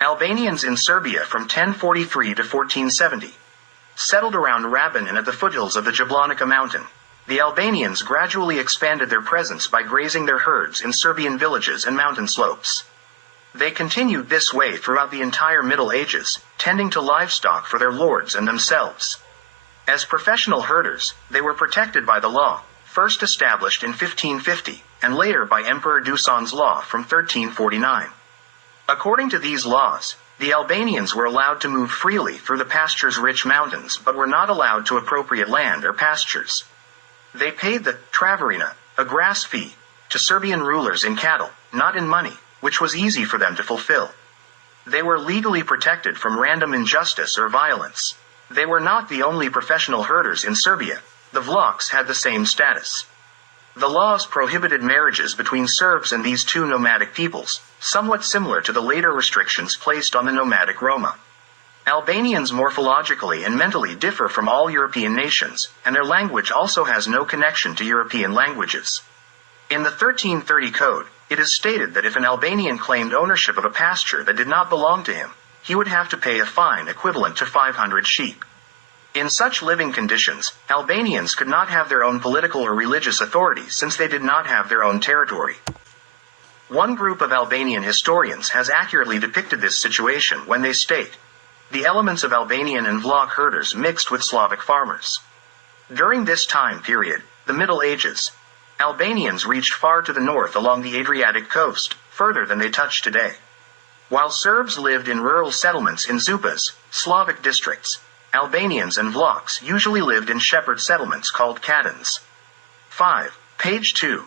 Albanians in Serbia from 1043 to 1470. Settled around Rabin and at the foothills of the Jablanica mountain, the Albanians gradually expanded their presence by grazing their herds in Serbian villages and mountain slopes. They continued this way throughout the entire Middle Ages, tending to livestock for their lords and themselves. As professional herders, they were protected by the law, first established in 1550, and later by Emperor Dusan's law from 1349. According to these laws, the Albanians were allowed to move freely through the pastures-rich mountains but were not allowed to appropriate land or pastures. They paid the traverina, a grass fee, to Serbian rulers in cattle, not in money, which was easy for them to fulfill. They were legally protected from random injustice or violence. They were not the only professional herders in Serbia. The Vlachs had the same status. The laws prohibited marriages between Serbs and these two nomadic peoples, somewhat similar to the later restrictions placed on the nomadic Roma. Albanians morphologically and mentally differ from all European nations, and their language also has no connection to European languages. In the 1330 Code, it is stated that if an Albanian claimed ownership of a pasture that did not belong to him, he would have to pay a fine equivalent to 500 sheep. In such living conditions, Albanians could not have their own political or religious authority since they did not have their own territory. One group of Albanian historians has accurately depicted this situation when they state, the elements of Albanian and Vlach herders mixed with Slavic farmers. During this time period, the Middle Ages, Albanians reached far to the north along the Adriatic coast, further than they touch today. While Serbs lived in rural settlements in Zupas, Slavic districts, Albanians and Vlachs usually lived in shepherd settlements called Kadans. 5. Page 2.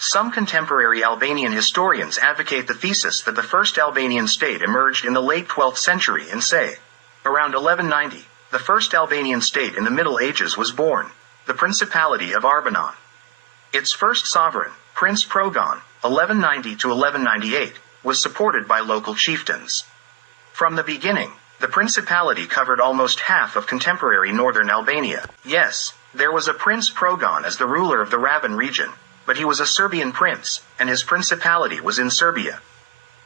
Some contemporary Albanian historians advocate the thesis that the first Albanian state emerged in the late 12th century and say, around 1190, the first Albanian state in the Middle Ages was born, the Principality of Arbanasi. Its first sovereign, Prince Progon, 1190 to 1198, was supported by local chieftains. From the beginning, the principality covered almost half of contemporary northern Albania. Yes, there was a Prince Progon as the ruler of the Rabin region, but he was a Serbian prince, and his principality was in Serbia.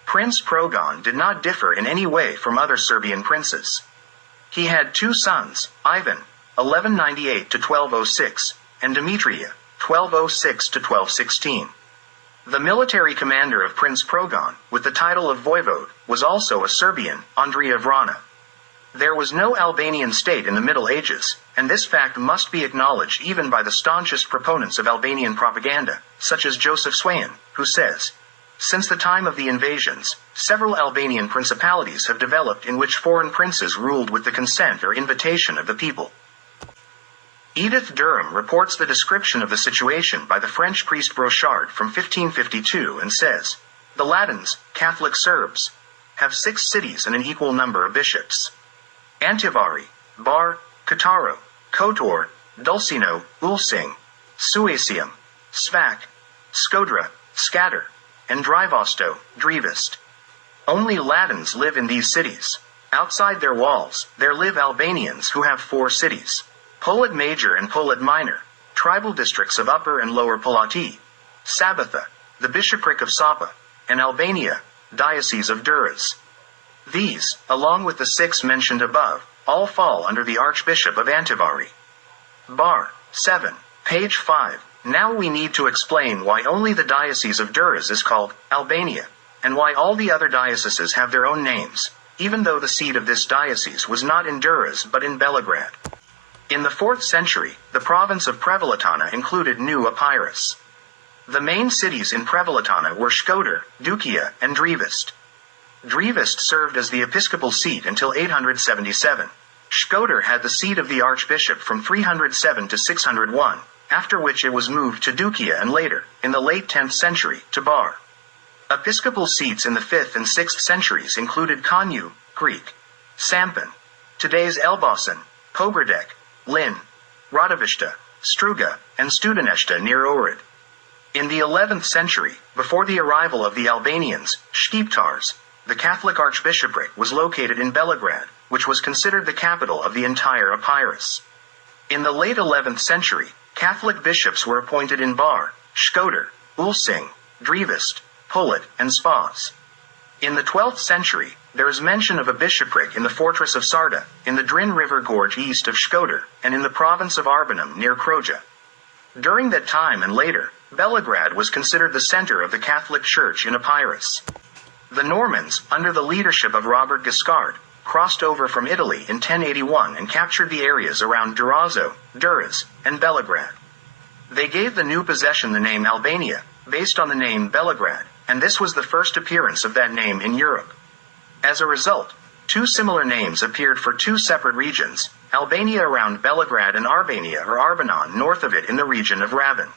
Prince Progon did not differ in any way from other Serbian princes. He had two sons, Ivan, 1198 to 1206, and Demetria, 1206 to 1216. The military commander of Prince Progon, with the title of voivode, was also a Serbian, Andrija Vrana. There was no Albanian state in the Middle Ages, and this fact must be acknowledged even by the staunchest proponents of Albanian propaganda, such as Joseph Swayan, who says, since the time of the invasions, several Albanian principalities have developed in which foreign princes ruled with the consent or invitation of the people. Edith Durham reports the description of the situation by the French priest Brochard from 1552 and says, the Latins, Catholic Serbs, have 6 cities and an equal number of bishops. Antivari, Bar, Kataro, Kotor, Dulcino, Ulsing, Suecium, Svak, Skodra, Skatter, and Drivosto, Drivist. Only Latins live in these cities. Outside their walls, there live Albanians who have 4 cities. Polit Major and Polit Minor, tribal districts of Upper and Lower Polati, Sabatha, the bishopric of Sapa, and Albania, diocese of Durrës. These, along with the 6 mentioned above, all fall under the Archbishop of Antivari. Bar. 7. Page 5. Now we need to explain why only the diocese of Durrës is called Albania, and why all the other dioceses have their own names, even though the seat of this diocese was not in Durrës but in Belgrade. In the 4th century, the province of Prevalitana included New Epirus. The main cities in Prevalitana were Shkodër, Dukia, and Drivist. Drivist served as the episcopal seat until 877. Shkodër had the seat of the archbishop from 307 to 601, after which it was moved to Dukia and later, in the late 10th century, to Bar. Episcopal seats in the 5th and 6th centuries included Konyu, Greek, Sampan, today's Elbasan, Pogradec, Lin, Radovishta, Struga, and Studeneshta near Ohrid. In the 11th century, before the arrival of the Albanians, Shqiptars, the Catholic archbishopric was located in Belgrade, which was considered the capital of the entire Epirus. In the late 11th century, Catholic bishops were appointed in Bar, Shkodër, Ulsing, Drivist, Polit, and Spas. In the 12th century, there is mention of a bishopric in the fortress of Sarda, in the Drin River gorge east of Shkodër, and in the province of Arbanum near Kroja. During that time and later, Belgrade was considered the center of the Catholic Church in Epirus. The Normans, under the leadership of Robert Guiscard, crossed over from Italy in 1081 and captured the areas around Durazzo, Durrës, and Belgrade. They gave the new possession the name Albania, based on the name Belgrade, and this was the first appearance of that name in Europe. As a result, two similar names appeared for two separate regions, Albania around Belgrade and Arbania or Arbanon north of it in the region of Rabin.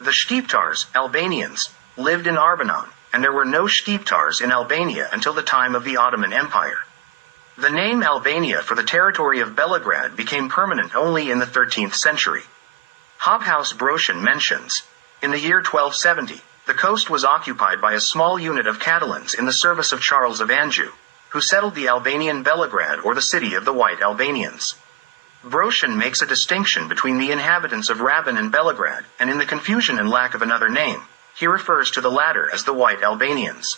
The Shqiptars, Albanians, lived in Arbanon, and there were no Shqiptars in Albania until the time of the Ottoman Empire. The name Albania for the territory of Belgrade became permanent only in the 13th century. Hobhouse Brochen mentions, in the year 1270, the coast was occupied by a small unit of Catalans in the service of Charles of Anjou, who settled the Albanian Belgrade or the city of the White Albanians. Brochen makes a distinction between the inhabitants of Rabin and Belgrade, and in the confusion and lack of another name, he refers to the latter as the White Albanians.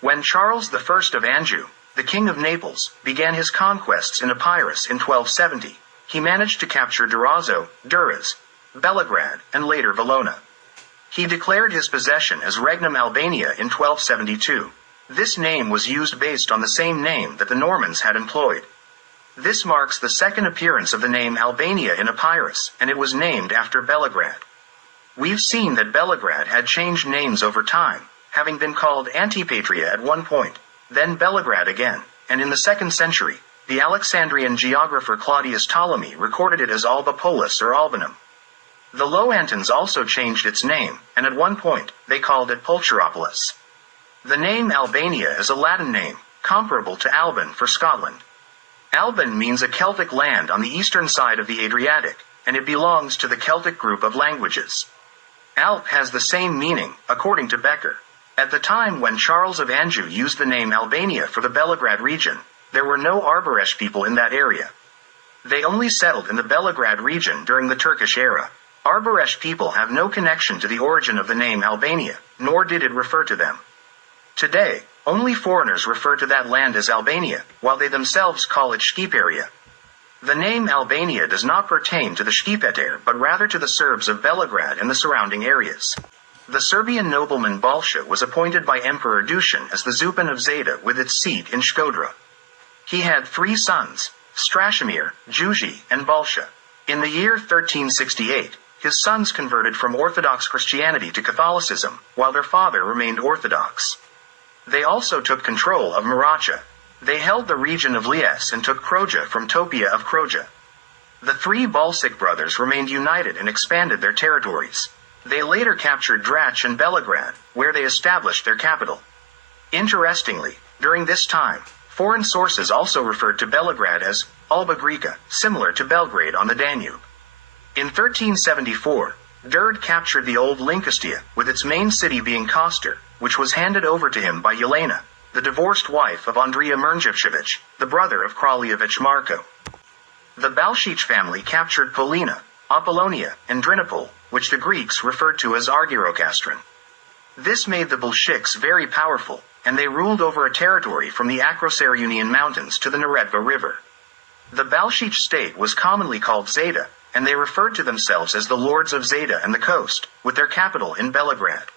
When Charles I of Anjou, the King of Naples, began his conquests in Epirus in 1270, he managed to capture Durazzo, Durrës, Belgrade, and later Valona. He declared his possession as Regnum Albania in 1272. This name was used based on the same name that the Normans had employed. This marks the second appearance of the name Albania in Epirus, and it was named after Belgrade. We've seen that Belgrade had changed names over time, having been called Antipatria at one point, then Belgrade again, and in the 2nd century, the Alexandrian geographer Claudius Ptolemy recorded it as Alba Polis or Albanum. The Low Antons also changed its name, and at one point, they called it Pulcheropolis. The name Albania is a Latin name, comparable to Alban for Scotland. Alban means a Celtic land on the eastern side of the Adriatic, and it belongs to the Celtic group of languages. Alp has the same meaning, according to Becker. At the time when Charles of Anjou used the name Albania for the Belgrade region, there were no Arboresh people in that area. They only settled in the Belgrade region during the Turkish era. Arboresh people have no connection to the origin of the name Albania, nor did it refer to them. Today, only foreigners refer to that land as Albania, while they themselves call it Shqiperia. The name Albania does not pertain to the Shqipetar but rather to the Serbs of Belgrade and the surrounding areas. The Serbian nobleman Balša was appointed by Emperor Dušan as the Zupan of Zeta with its seat in Shkodra. He had 3 sons, Strašimir, Đuđi, and Balša. In the year 1368, his sons converted from Orthodox Christianity to Catholicism, while their father remained Orthodox. They also took control of Moracha. They held the region of Lies and took Kroja from Topia of Kroja. The 3 Balšić brothers remained united and expanded their territories. They later captured Drač and Belgrade, where they established their capital. Interestingly, during this time, foreign sources also referred to Belgrade as Alba Greca, similar to Belgrade on the Danube. In 1374, Đurđ captured the old Linkostia, with its main city being Kostur, which was handed over to him by Jelena, the divorced wife of Andrija Mrnjavčević, the brother of Kraljević Marko. The Balšić family captured Polina, Apollonia, and Drinopol, which the Greeks referred to as Argyrokastron. This made the Bolsheviks very powerful, and they ruled over a territory from the Acroceraunian Mountains to the Neretva River. The Balšić state was commonly called Zeta, and they referred to themselves as the Lords of Zeta and the Coast, with their capital in Belgrade.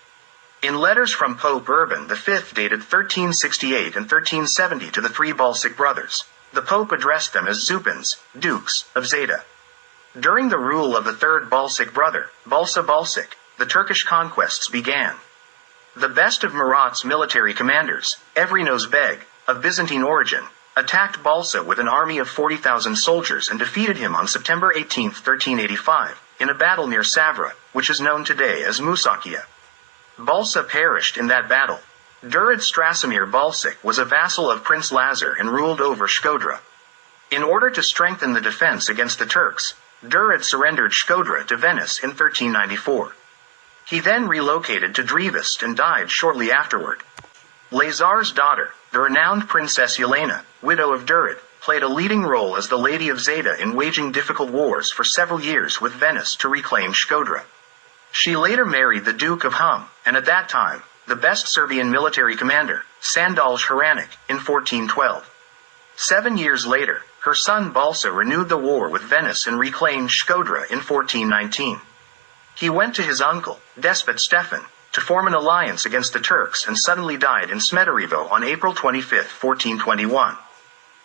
In letters from Pope Urban V dated 1368 and 1370 to the 3 Balšić brothers, the Pope addressed them as Zupans, Dukes, of Zeta. During the rule of the 3rd Balšić brother, Balša Balšić, the Turkish conquests began. The best of Murat's military commanders, Evrenos Beg, of Byzantine origin, attacked Balša with an army of 40,000 soldiers and defeated him on September 18, 1385, in a battle near Savra, which is known today as Musakia. Balša perished in that battle. Đurđ Strasimir Balšić was a vassal of Prince Lazar and ruled over Shkodra. In order to strengthen the defense against the Turks, Đurđ surrendered Shkodra to Venice in 1394. He then relocated to Drevast and died shortly afterward. Lazar's daughter, the renowned Princess Jelena, widow of Đurđ, played a leading role as the Lady of Zeta in waging difficult wars for several years with Venice to reclaim Shkodra. She later married the Duke of Hum, and at that time, the best Serbian military commander, Sandalj Hranic, in 1412. 7 years later, her son Balsa renewed the war with Venice and reclaimed Shkodra in 1419. He went to his uncle, despot Stefan, to form an alliance against the Turks and suddenly died in Smederevo on April 25, 1421.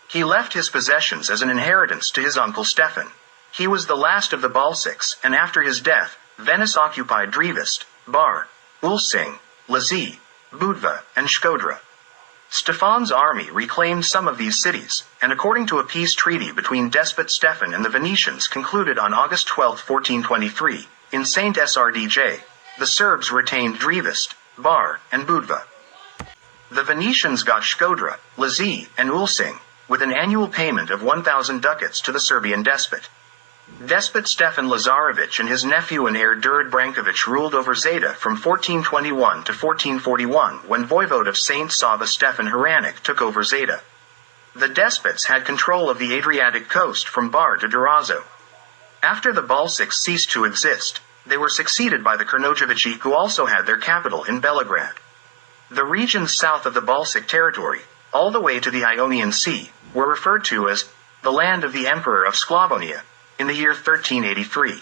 He left his possessions as an inheritance to his uncle Stefan. He was the last of the Balsics, and after his death, Venice occupied Drevist, Bar, Ulsing, Lazi, Budva, and Shkodra. Stefan's army reclaimed some of these cities, and according to a peace treaty between despot Stefan and the Venetians concluded on August 12, 1423, in Saint Srdj, the Serbs retained Drevist, Bar, and Budva. The Venetians got Shkodra, Lazi, and Ulsing, with an annual payment of 1,000 ducats to the Serbian despot. Despot Stefan Lazarević and his nephew and heir Đurić Branković ruled over Zeta from 1421 to 1441 when voivode of Saint Sava Stefan Hranic took over Zeta. The despots had control of the Adriatic coast from Bar to Durazzo. After the Balsics ceased to exist, they were succeeded by the Krnojevići, who also had their capital in Belgrade. The regions south of the Balsic territory, all the way to the Ionian Sea, were referred to as the land of the Emperor of Sclavonia, in the year 1383.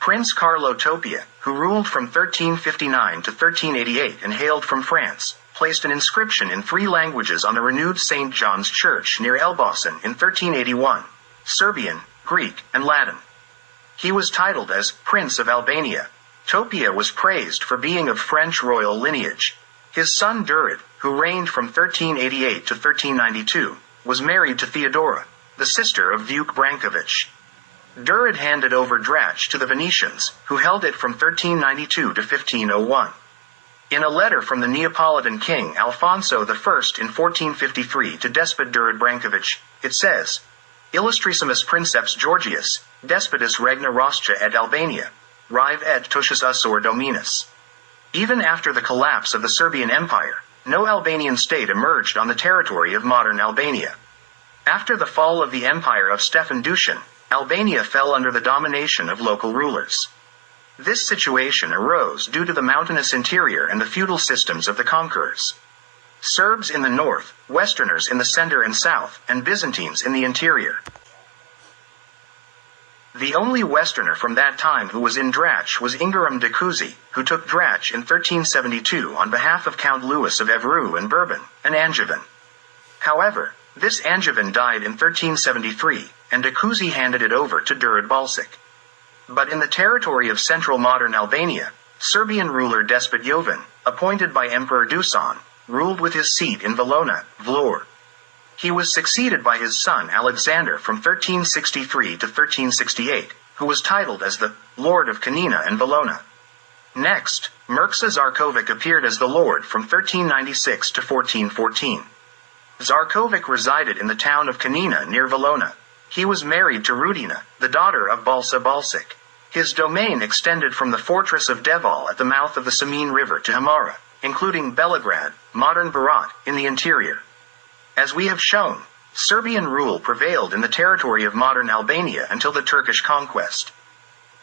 Prince Carlo Topia, who ruled from 1359 to 1388 and hailed from France, placed an inscription in 3 languages on the renewed St. John's Church near Elbasan in 1381, Serbian, Greek, and Latin. He was titled as Prince of Albania. Topia was praised for being of French royal lineage. His son Đurić, who reigned from 1388 to 1392, was married to Theodora, the sister of Duke Branković. Đurić handed over Drac to the Venetians, who held it from 1392 to 1501. In a letter from the Neapolitan king Alfonso I in 1453 to despot Đurić Branković, it says, Illustrissimus Princeps Georgius, despotus regna Rostia et Albania, rive et tusius usor dominus. Even after the collapse of the Serbian Empire, no Albanian state emerged on the territory of modern Albania. After the fall of the empire of Stefan Dušan, Albania fell under the domination of local rulers. This situation arose due to the mountainous interior and the feudal systems of the conquerors. Serbs in the north, Westerners in the center and south, and Byzantines in the interior. The only Westerner from that time who was in Drac was Ingeram Đakuzi, who took Drac in 1372 on behalf of Count Louis of Evreux and Bourbon, an Angevin. However, this Angevin died in 1373, and Đakuzi handed it over to Đurić Balsic. But in the territory of central modern Albania, Serbian ruler despot Jovan, appointed by Emperor Dusan, ruled with his seat in Valona, Vlor. He was succeeded by his son Alexander from 1363 to 1368, who was titled as the Lord of Kanina and Valona. Next, Mirza Zarkovic appeared as the Lord from 1396 to 1414. Zarkovic resided in the town of Kanina near Valona. He was married to Rudina, the daughter of Balsa Balsic. His domain extended from the fortress of Deval at the mouth of the Samin River to Hamara, including Belgrade, modern Berat, in the interior. As we have shown, Serbian rule prevailed in the territory of modern Albania until the Turkish conquest.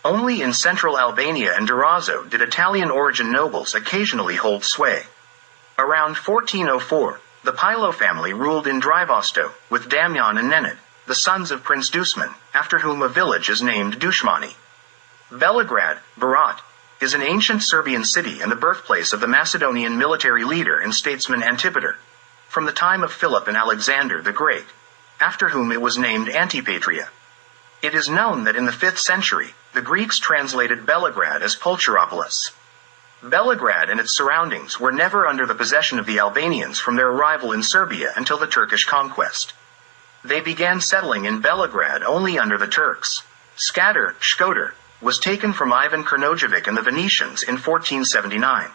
Only in central Albania and Durazzo did Italian-origin nobles occasionally hold sway. Around 1404, the Pilo family ruled in Drivosto, with Damjan and Nenad, the sons of Prince Dusman, after whom a village is named Dushmani. Belgrade, Berat, is an ancient Serbian city and the birthplace of the Macedonian military leader and statesman Antipater, from the time of Philip and Alexander the Great, after whom it was named Antipatria. It is known that in the 5th century, the Greeks translated Belgrade as Pulcheropolis. Belgrade and its surroundings were never under the possession of the Albanians from their arrival in Serbia until the Turkish conquest. They began settling in Belgrade only under the Turks. Shkodër, was taken from Ivan Krnojević and the Venetians in 1479.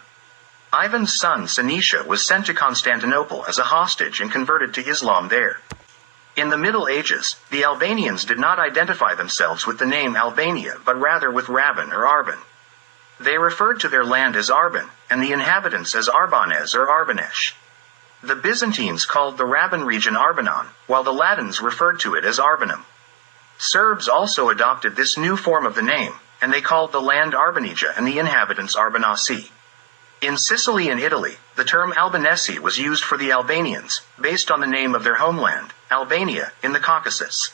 Ivan's son Senisha was sent to Constantinople as a hostage and converted to Islam there. In the Middle Ages, the Albanians did not identify themselves with the name Albania but rather with Raban or Arban. They referred to their land as Arban, and the inhabitants as Arbanes or Arbanesh. The Byzantines called the Raban region Arbanon, while the Latins referred to it as Arbanum. Serbs also adopted this new form of the name, and they called the land Arbanija and the inhabitants Arbanasi. In Sicily and Italy, the term Arbanasi was used for the Albanians, based on the name of their homeland, Albania, in the Caucasus.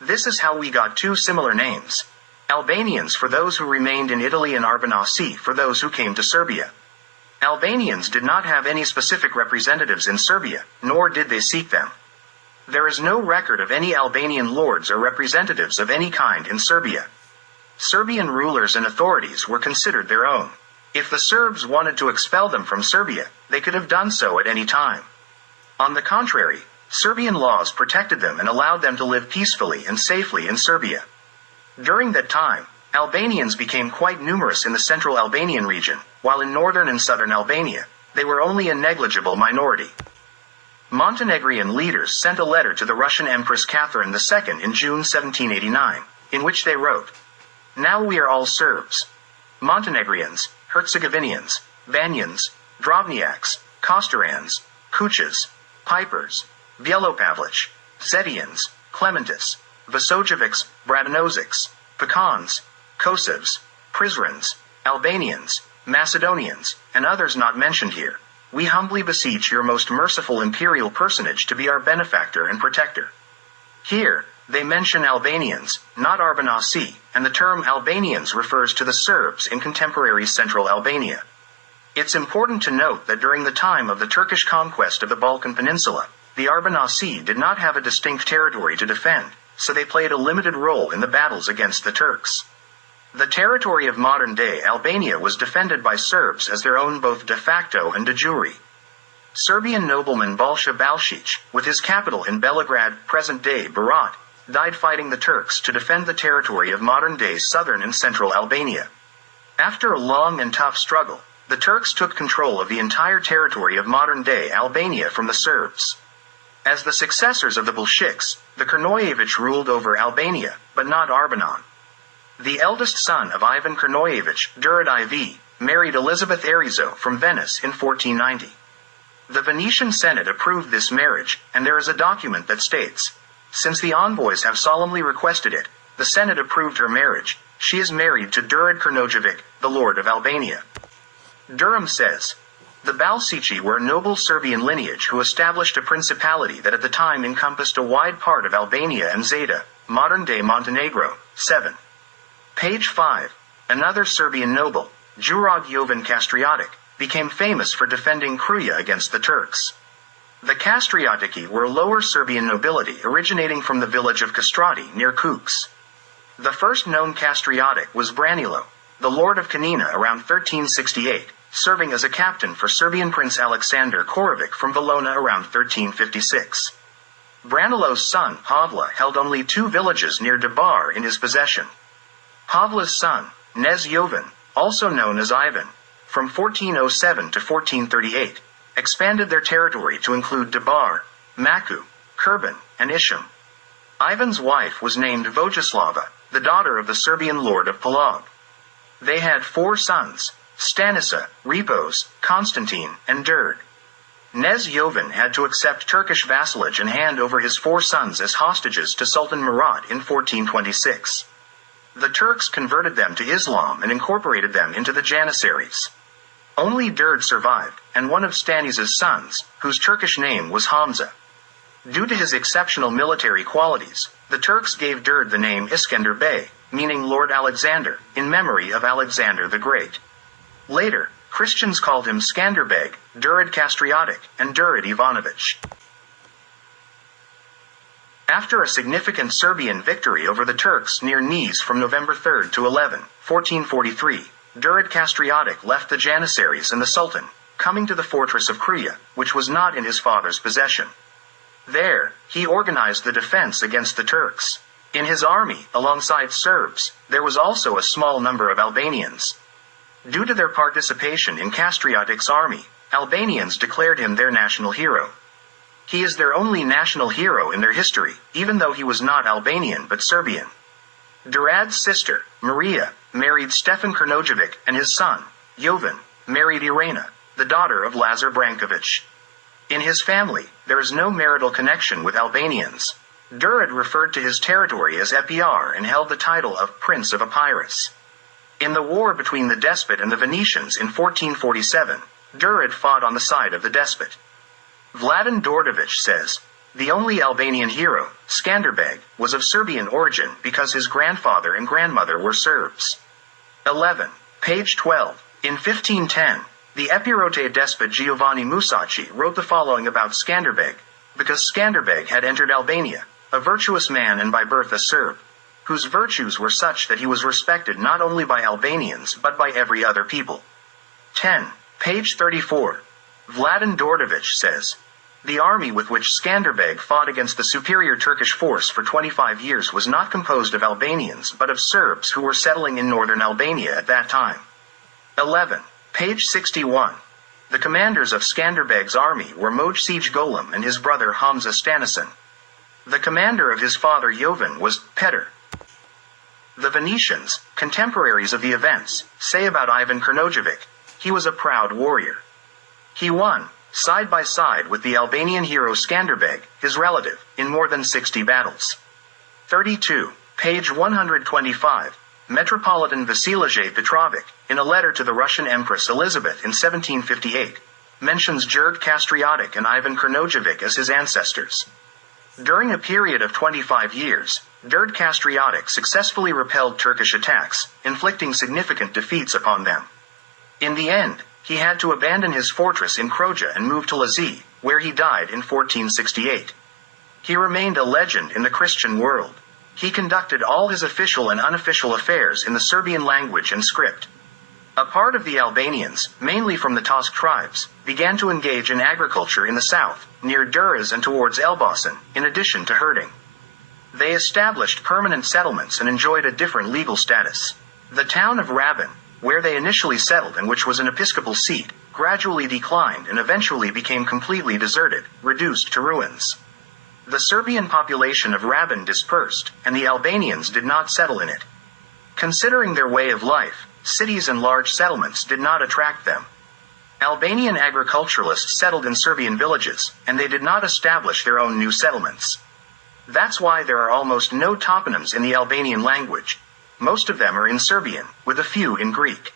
This is how we got two similar names. Albanians for those who remained in Italy and Arbanasi for those who came to Serbia. Albanians did not have any specific representatives in Serbia, nor did they seek them. There is no record of any Albanian lords or representatives of any kind in Serbia. Serbian rulers and authorities were considered their own. If the Serbs wanted to expel them from Serbia, they could have done so at any time. On the contrary, Serbian laws protected them and allowed them to live peacefully and safely in Serbia. During that time, Albanians became quite numerous in the central Albanian region, while in northern and southern Albania, they were only a negligible minority. Montenegrin leaders sent a letter to the Russian Empress Catherine II in June 1789, in which they wrote, "Now we are all Serbs. Montenegrins, Herzegovinians, Banyans, Drobniaks, Kostarans, Kuchas, Pipers, Bielopavlic, Zetians, Clementis, Vasojevics, Bratanozics, Pecans, Kosovs, Prizrens, Albanians, Macedonians, and others not mentioned here. We humbly beseech your most merciful imperial personage to be our benefactor and protector." Here, they mention Albanians, not Arbanasi, and the term Albanians refers to the Serbs in contemporary central Albania. It's important to note that during the time of the Turkish conquest of the Balkan Peninsula, the Arbanasi did not have a distinct territory to defend, so they played a limited role in the battles against the Turks. The territory of modern-day Albania was defended by Serbs as their own both de facto and de jure. Serbian nobleman Balša Balšić, with his capital in Belgrade, present-day Berat, died fighting the Turks to defend the territory of modern-day southern and central Albania. After a long and tough struggle, the Turks took control of the entire territory of modern-day Albania from the Serbs. As the successors of the Bolsheviks, the Krnojević ruled over Albania, but not Arbanon. The eldest son of Ivan Krnojević, Đurić IV, married Elizabeth Arizo from Venice in 1490. The Venetian Senate approved this marriage, and there is a document that states, "Since the envoys have solemnly requested it, the Senate approved her marriage. She is married to Đurić Krnojević, the Lord of Albania." Durham says, "The Balšići were a noble Serbian lineage who established a principality that at the time encompassed a wide part of Albania and Zeta, modern-day Montenegro." 7. Page 5. Another Serbian noble, Đurađ Jovan Deretic, became famous for defending Kruja against the Turks. The Kastriotiki were a lower Serbian nobility originating from the village of Kastrati near Kukës. The first known Kastriotic was Branilo, the Lord of Kanina around 1368, serving as a captain for Serbian Prince Aleksandar Korović from Valona around 1356. Branilo's son, Pavla, held only 2 villages near Debar in his possession. Pavla's son, Knez Jovan, also known as Ivan, from 1407 to 1438, expanded their territory to include Debar, Maku, Kurban, and Isham. Ivan's wife was named Vojislava, the daughter of the Serbian lord of Palog. They had 4 sons, Stanisa, Repos, Constantine, and Đurđ. Knez Jovan had to accept Turkish vassalage and hand over his 4 sons as hostages to Sultan Murat in 1426. The Turks converted them to Islam and incorporated them into the Janissaries. Only Đurđ survived, and one of Stanisa's sons, whose Turkish name was Hamza. Due to his exceptional military qualities, the Turks gave Đurđ the name Iskender Bey, meaning Lord Alexander, in memory of Alexander the Great. Later, Christians called him Skanderbeg, Đurić Kastriotic, and Đurić Ivanović. After a significant Serbian victory over the Turks near Niš from November 3 to 11, 1443, Đurić Kastriotic left the Janissaries and the Sultan, coming to the fortress of Kruja, which was not in his father's possession. There, he organized the defense against the Turks. In his army, alongside Serbs, there was also a small number of Albanians. Due to their participation in Kastriotic's army, Albanians declared him their national hero. He is their only national hero in their history, even though he was not Albanian but Serbian. Đurađ's sister, Maria, married Stefan Krnojević, and his son, Jovan, married Irena, the daughter of Lazar Branković. In his family, there is no marital connection with Albanians. Đurić referred to his territory as Epir and held the title of Prince of Epirus. In the war between the despot and the Venetians in 1447, Deretic fought on the side of the despot. Jovan Deretic says, the only Albanian hero, Skanderbeg, was of Serbian origin because his grandfather and grandmother were Serbs. 11. Page 12. In 1510, the Epirote despot Giovanni Musacci wrote the following about Skanderbeg, because Skanderbeg had entered Albania, a virtuous man and by birth a Serb, whose virtues were such that he was respected not only by Albanians but by every other people. 10. Page 34. Jovan Deretic says, the army with which Skanderbeg fought against the superior Turkish force for 25 years was not composed of Albanians but of Serbs who were settling in northern Albania at that time. 11. Page 61. The commanders of Skanderbeg's army were Mojsiej Golem and his brother Hamza Stanison. The commander of his father Jovan was Petar. The Venetians, contemporaries of the events, say about Ivan Krnojevic, he was a proud warrior. He won, side by side with the Albanian hero Skanderbeg, his relative, in more than 60 battles. 32. Page 125. Metropolitan Vasilij Petrovic, in a letter to the Russian Empress Elizabeth in 1758, mentions Đurđ Kastrioti and Ivan Krnojevic as his ancestors. During a period of 25 years, Đurđ Kastrioti successfully repelled Turkish attacks, inflicting significant defeats upon them. In the end, he had to abandon his fortress in Croja and move to Lazio, where he died in 1468. He remained a legend in the Christian world. He conducted all his official and unofficial affairs in the Serbian language and script. A part of the Albanians, mainly from the Tosk tribes, began to engage in agriculture in the south, near Durrës and towards Elbasan, in addition to herding. They established permanent settlements and enjoyed a different legal status. The town of Rabin, where they initially settled and which was an episcopal seat, gradually declined and eventually became completely deserted, reduced to ruins. The Serbian population of Rabin dispersed, and the Albanians did not settle in it. Considering their way of life, cities and large settlements did not attract them. Albanian agriculturalists settled in Serbian villages, and they did not establish their own new settlements. That's why there are almost no toponyms in the Albanian language. Most of them are in Serbian, with a few in Greek.